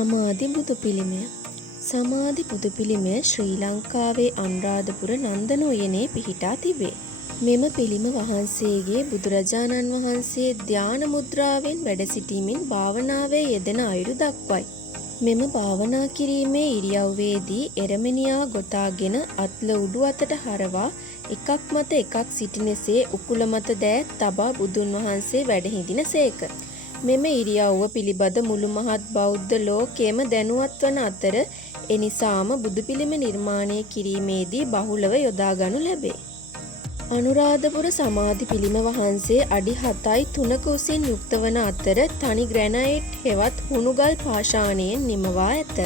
සමාධි බුදු පිළිමය. සමාධි බුදු පිළිමය ශ්‍රී ලංකාවේ අනුරාධපුර නන්දන උයනේ පිහිටා තිබේ. මෙම පිළිම වහන්සේගේ බුදුරජාණන් වහන්සේ ධ්‍යාන මුද්‍රාවෙන් වැඩ සිටීමෙන් භාවනාවේ යෙදෙන අයුරු දක්වයි. මෙම භාවනා කිරීමේ ඉරියව්වේදී එරමිනියා ගොතාගෙන අත්ල උඩු අතට හරවා එකක් මත එකක් සිටිනසේ උකුල මත දෑත් තබා බුදුන් වහන්සේ වැඩ හිඳින සේක. මෙම ඉරියව්ව පිළිබඳ මුළු මහත් බෞද්ධ ලෝකයේම දැනුවත් වන අතර එනිසාම බුදු පිළිම නිර්මාණය කිරීමේදී බහුලව යොදා ගනු ලැබේ. අනුරාධපුර සමාධි පිළිම වහන්සේ අඩි 7.3 උසින් යුක්ත වන අතර තනි ග්‍රැනයිට් හෙවත් හුණුගල් පාෂාණයෙන් නිමවා ඇත.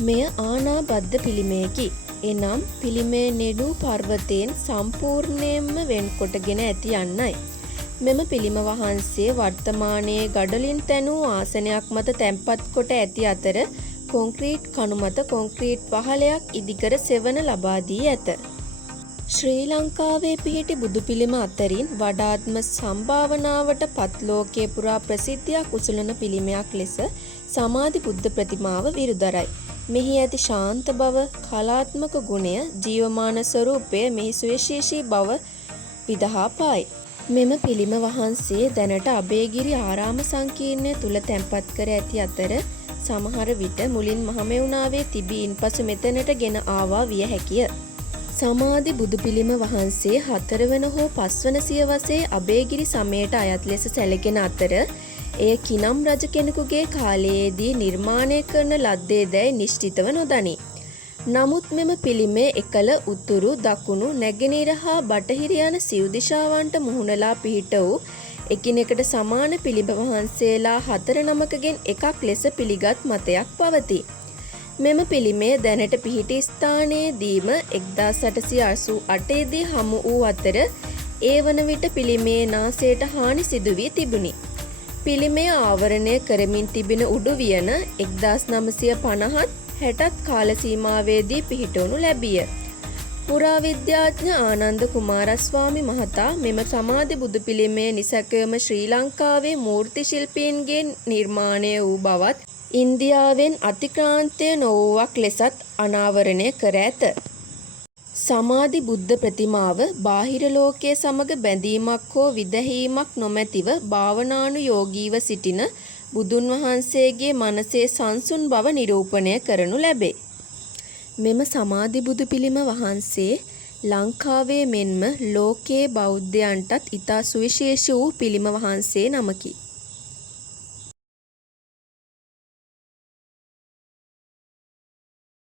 මෙය ආනාබද්ධ පිළිමයකි. එනම් පිළිමේ නෙඩු පර්වතයෙන් සම්පූර්ණයෙන්ම වෙන්කොටගෙන ඇති යන්නයි. මෙම පිළිම වහන්සේ වර්තමානයේ ගඩොලින් තැනූ ආසනයක් මත තැන්පත් කොට ඇති අතර කොන්ක්‍රීට් කණු මත කොන්ක්‍රීට් වහලයක් ඉදිකර සෙවන ලබා දී ඇත. ශ්‍රී ලංකාවේ පිහිටි බුදු පිළිම අතරින් වඩාත්ම සම්භාවනාවට පත් ලෝකයේ පුරා ප්‍රසිද්ධියක් උසුලන පිළිමයක් ලෙස සමාධි බුද්ධ ප්‍රතිමාව විරුදරයි. මෙහි ඇති ශාන්ත බව, කලාත්මක ගුණය, ජීවමාන ස්වරූපය මෙහි සුවිශේෂී බව විදහා පායි. මෙම පිළිම වහන්සේ දැනට අභයගිරි ආරාම සංකීර්ණය තුල තැන්පත් කර ඇති අතර සමහර විට මුලින් මහමෙවුනාවේ තිබී ඉන්පසු මෙතැනට ගෙන ආවා විය හැකිය. සමාධි බුදු පිළිම වහන්සේ 4 වන හෝ 5 වන සියවසේ අභයගිරි සමයට අයත් ලෙස සැලකෙන අතර එය කිනම් රජ කෙනෙකුගේ කාලයේදී නිර්මාණය කරන ලද්දේදැයි නිශ්චිතව නොදනී. නමුත් මෙම පිළිමේ එකල උතුරු, දකුණු, නැගෙනහිර හා බටහිර යන සිව් දිශාවන්ට මුහුණලා පිහිට වූ එකිනෙකට සමාන පිළිම වහන්සේලා 4 නමකගෙන් එකක් ලෙස පිළිගත් මතයක් පවතී. මෙම පිළිමේ දැනට පිහිටි ස්ථානයේදීම 1888 දී හමු වූ අතර ඒ වන විට පිළිමේ නාසයට හානි සිදු වී තිබුණි. පිළිමය ආවරණය කරමින් තිබෙන උඩුවියන 1950ත් 60ත් කාල සීමාවේදී පිහිටවනු ලැබිය. පුරාවිද්‍යාඥ ආනන්ද කුමාරස්වාමි මහතා මෙම සමාධි බුදු පිළිමය නිසැකවම ශ්‍රී ලංකාවේ මූර්ති ශිල්පීන්ගේ නිර්මාණය වූ බවත් ඉන්දියාවෙන් අතික්‍රාන්තය නොවූවක් ලෙසත් අනාවරණය කර ඇත. සමාධි බුද්ධ ප්‍රතිමාව බාහිර ලෝකයේ සමග බැඳීමක් හෝ විදැහීමක් නොමැතිව භාවනානුයෝගීව සිටින බුදුන් වහන්සේගේ මනසේ සංසුන් බව නිරූපණය කරනු ලැබේ. මෙම සමාධි බුදු පිළිම වහන්සේ ලංකාවේ මෙන්ම ලෝකයේ බෞද්ධයන්ටත් ඉතා සුවිශේෂී වූ පිළිම වහන්සේ නමකි.